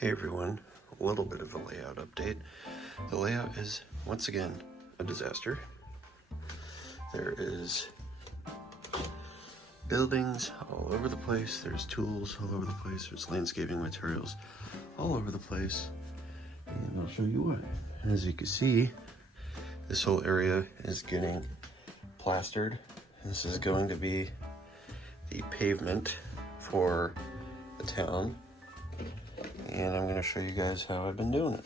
Hey everyone, a little bit of a layout update. The layout is once again a disaster. There is buildings all over the place, there's tools all over the place, there's landscaping materials all over the place, and I'll show you why. As you can see, this whole area is getting plastered. This is going to be the pavement for the town. And I'm going to show you guys how I've been doing it.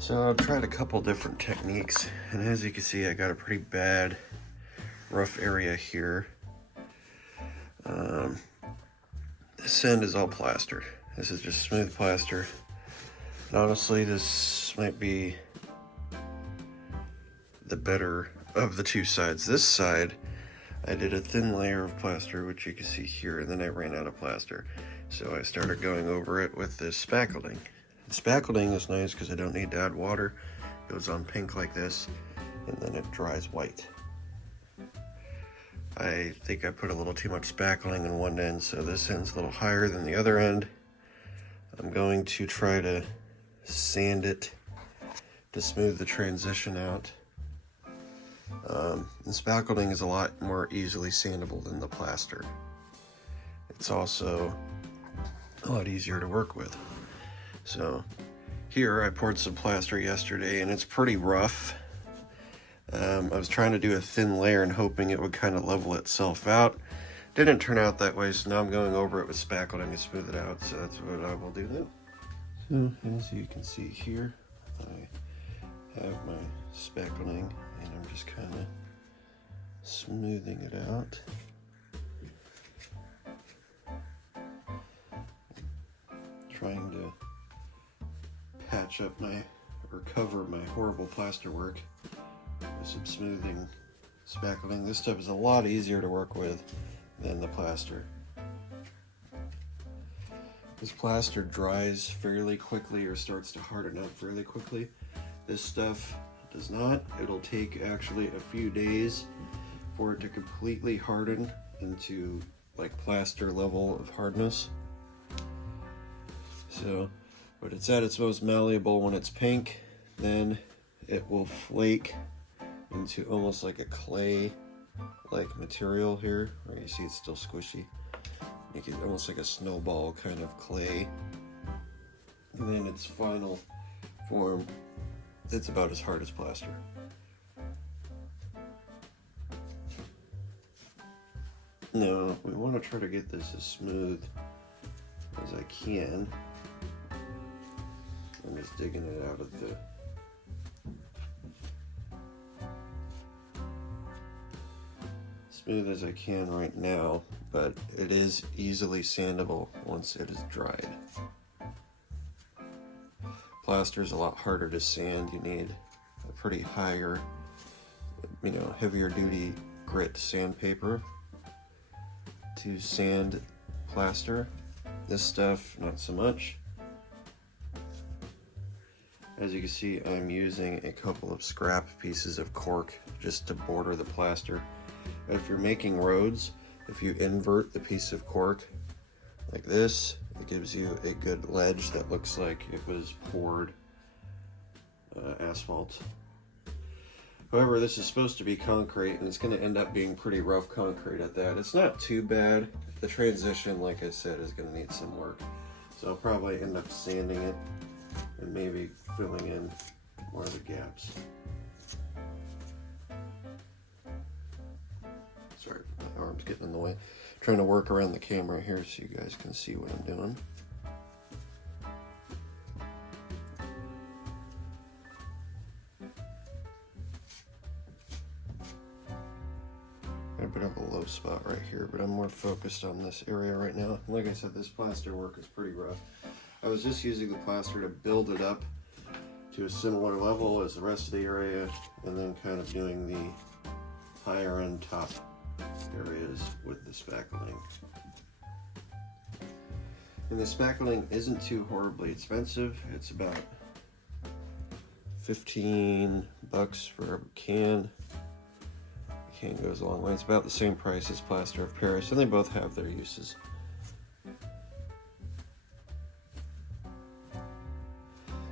So I've tried a couple different techniques, and as you can see, I got a pretty bad rough area here. This end is all plastered. This is just smooth plaster. And honestly, this might be the better of the two sides. This side, I did a thin layer of plaster, which you can see here, and then I ran out of plaster. So I started going over it with this spackling. Spackling is nice because I don't need to add water. It goes on pink like this, and then it dries white. I think I put a little too much spackling in one end, so this end's a little higher than the other end. I'm going to try to sand it to smooth the transition out. The spackling is a lot more easily sandable than the plaster. It's also a lot easier to work with. So here I poured some plaster yesterday and it's pretty rough. I was trying to do a thin layer and hoping it would kind of level itself out. Didn't turn out that way, so now I'm going over it with spackling to smooth it out, so that's what I will do now. So as you can see here, I have my spackling and I'm just kind of smoothing it out. Trying to patch up or cover my horrible plaster work with some smoothing spackling. This stuff is a lot easier to work with than the plaster. This plaster dries fairly quickly or starts to harden up fairly quickly. This stuff does not. It'll take actually a few days for it to completely harden into like plaster level of hardness. So, but it's at its most malleable when it's pink, then it will flake into almost like a clay-like material here, where you see it's still squishy. Make it almost like a snowball kind of clay. And then its final form, it's about as hard as plaster. Now, we want to try to get this as smooth as I can. I'm just digging it out of the smooth as I can right now, but it is easily sandable once it is dried. Plaster is a lot harder to sand. You need a pretty higher, heavier duty grit sandpaper to sand plaster. This stuff, not so much. As you can see, I'm using a couple of scrap pieces of cork just to border the plaster. If you're making roads, if you invert the piece of cork like this, it gives you a good ledge that looks like it was poured asphalt. However, this is supposed to be concrete and it's going to end up being pretty rough concrete at that. It's not too bad. The transition, like I said, is going to need some work. So I'll probably end up sanding it and maybe filling in more of the gaps. Sorry, my arm's getting in the way. Trying to work around the camera here so you guys can see what I'm doing. A bit of a low spot right here, but I'm more focused on this area right now. Like I said, this plaster work is pretty rough. I was just using the plaster to build it up to a similar level as the rest of the area, and then kind of doing the higher end top areas with the spackling. And the spackling isn't too horribly expensive. It's about $15 for a can. The can goes a long way. It's about the same price as plaster of Paris, and they both have their uses.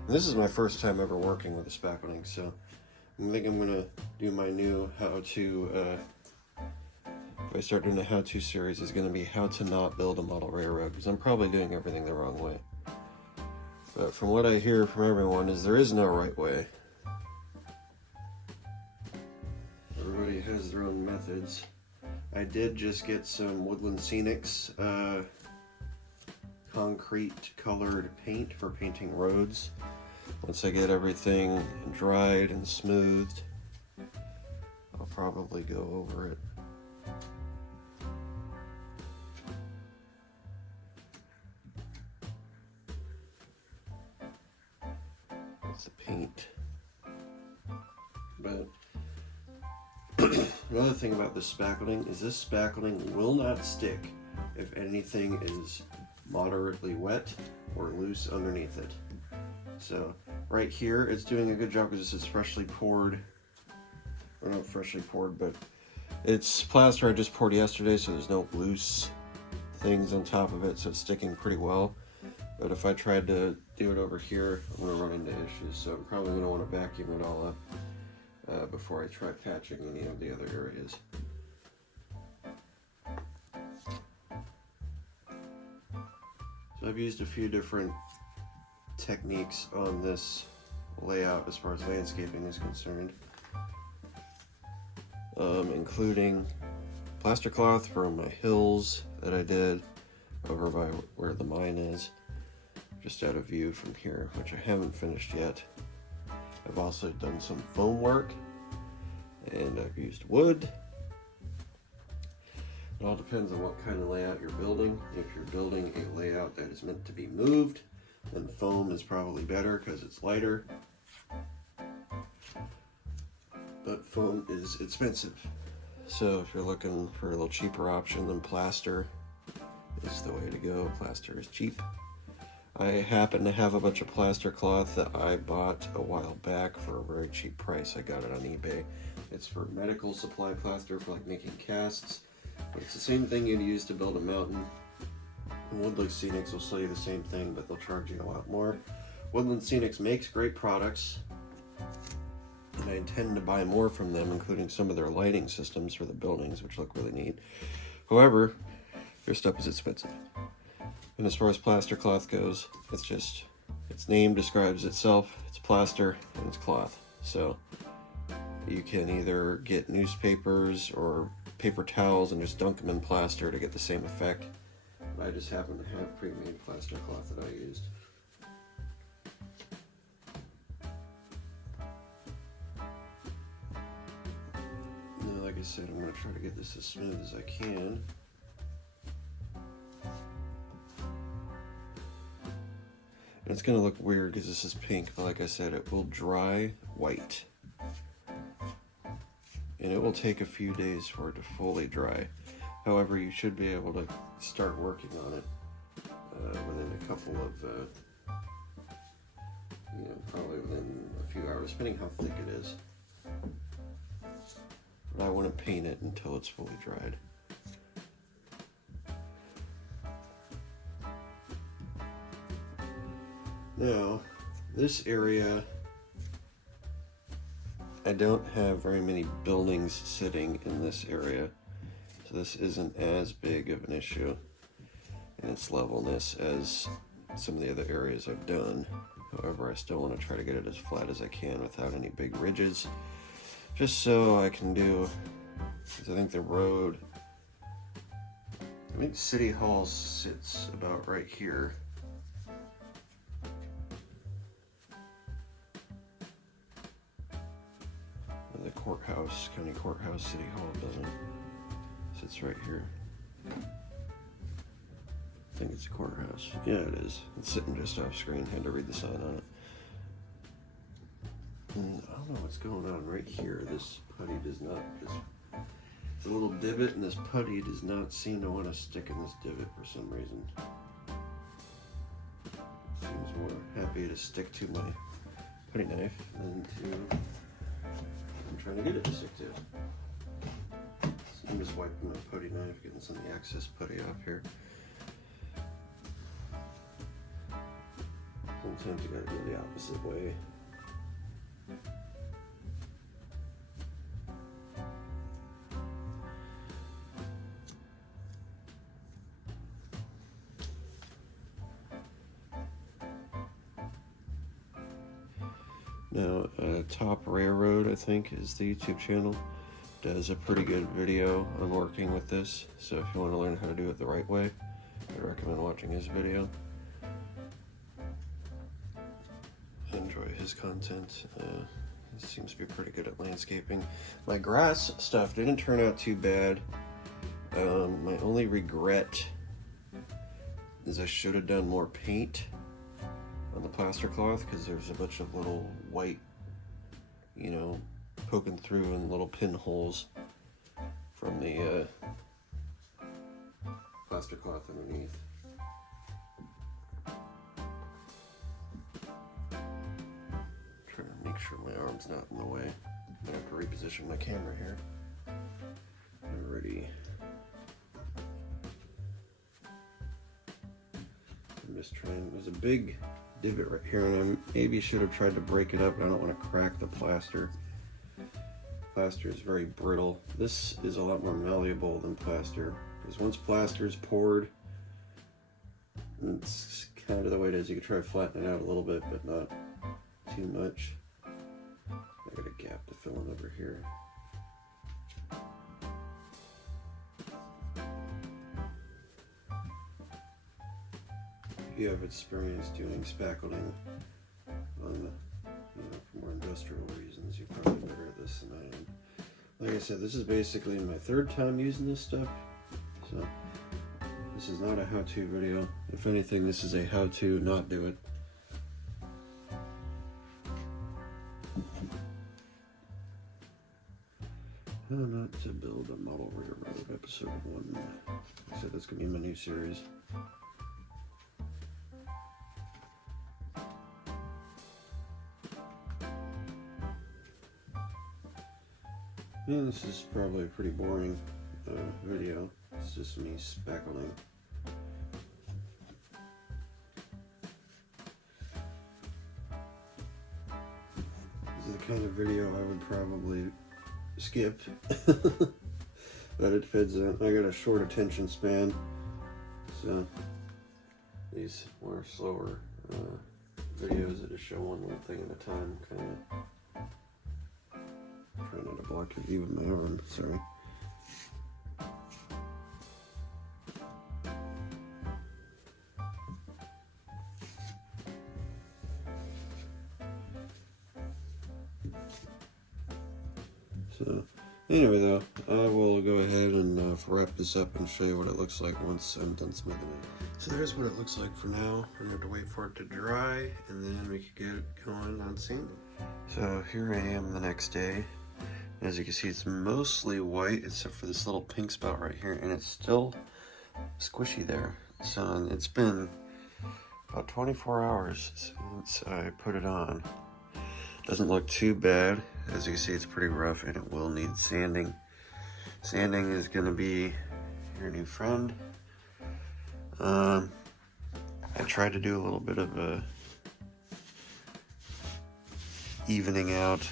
And this is my first time ever working with a spackling, so I think I'm gonna do my new how-to, if I start doing a how-to series, is gonna be how to not build a model railroad, because I'm probably doing everything the wrong way. But from what I hear from everyone is there is no right way. Everybody has their own methods. I did just get some Woodland Scenics concrete colored paint for painting roads. Once I get everything dried and smoothed, I'll probably go over it. That's the paint. But another thing about this spackling is this spackling will not stick if anything is moderately wet or loose underneath it. So right here it's doing a good job because this is freshly poured, or not freshly poured, but it's plaster I just poured yesterday, so there's no loose things on top of it, so it's sticking pretty well. But if I tried to do it over here, I'm going to run into issues, so I'm probably going to want to vacuum it all up before I try patching any of the other areas. So I've used a few different techniques on this layout as far as landscaping is concerned, including plaster cloth from my hills that I did over by where the mine is, just out of view from here, which I haven't finished yet. I've also done some foam work, and I've used wood. It all depends on what kind of layout you're building. If you're building a layout that is meant to be moved, then foam is probably better because it's lighter. But foam is expensive. So if you're looking for a little cheaper option, then plaster is the way to go. Plaster is cheap. I happen to have a bunch of plaster cloth that I bought a while back for a very cheap price. I got it on eBay. It's for medical supply plaster for like making casts. But it's the same thing you'd use to build a mountain. Woodland Scenics will sell you the same thing, but they'll charge you a lot more. Woodland Scenics makes great products, and I intend to buy more from them, including some of their lighting systems for the buildings, which look really neat. However, their stuff is expensive. And as far as plaster cloth goes, its name describes itself. It's plaster and it's cloth. So you can either get newspapers or paper towels and just dunk them in plaster to get the same effect. I just happen to have pre-made plaster cloth that I used. Now, like I said, I'm going to try to get this as smooth as I can. And it's going to look weird because this is pink, but like I said, it will dry white. And it will take a few days for it to fully dry. However, you should be able to start working on it within a couple of, probably within a few hours, depending how thick it is. But I wouldn't paint it until it's fully dried. Now, this area, I don't have very many buildings sitting in this area, so this isn't as big of an issue in its levelness as some of the other areas I've done. However, I still want to try to get it as flat as I can without any big ridges, just so I can do, because I think the road, I think City Hall sits about right here. The courthouse, county courthouse, City Hall building sits right here. I think it's a courthouse. Yeah, it is. It's sitting just off screen. Had to read the sign on it. And I don't know what's going on right here. This putty does not just. It's a little divot, and this putty does not seem to want to stick in this divot for some reason. Seems more happy to stick to my putty knife than to. I'm trying to get it to stick to. So I'm just wiping my putty knife, getting some of the excess putty off here. sometimes you gotta go the opposite way. Now, Top Railroad, I think, is the YouTube channel. Does a pretty good video on working with this. So if you want to learn how to do it the right way, I recommend watching his video. I enjoy his content. He seems to be pretty good at landscaping. My grass stuff didn't turn out too bad. My only regret is I should have done more paint on the plaster cloth, because there's a bunch of little white, you know, poking through in little pinholes from the plaster cloth underneath. Trying to make sure my arm's not in the way. I'm gonna have to reposition my camera here. Alrighty. I'm just trying, there's a big divot right here, and I maybe should have tried to break it up, but I don't want to crack the plaster. Plaster is very brittle. This is a lot more malleable than plaster, because once plaster is poured, it's kind of the way it is. You can try to flatten it out a little bit, but not too much. I got a gap to fill in over here. If you have experience doing spackling on the, for more industrial reasons, you're probably better at this than I am. Like I said, this is basically my third time using this stuff, so this is not a how-to video. If anything, this is a how-to not do it. How not to build a model railroad, episode 1. Like I said, that's going to be my new series. And this is probably a pretty boring video. It's just me spackling. This is the kind of video I would probably skip. But it fits in. I got a short attention span, so these more slower videos that just show one little thing at a time, kind of. Trying not to block your view with my arm, sorry. So, anyway though, I will go ahead and wrap this up and show you what it looks like once I'm done smoothing it. So there's what it looks like for now. We're gonna have to wait for it to dry, and then we can get it going on sanding. So here I am the next day. As you can see, it's mostly white except for this little pink spot right here, and it's still squishy there. So it's been about 24 hours since I put it on. Doesn't look too bad. As you can see, it's pretty rough and it will need sanding. Sanding is going to be your new friend. I tried to do a little bit of a evening out,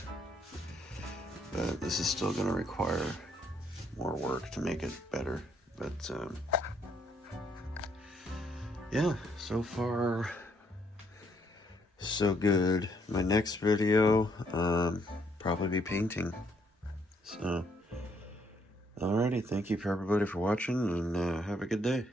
but this is still going to require more work to make it better. But yeah, so far so good. My next video probably be painting. So alrighty, thank you for everybody for watching, and have a good day.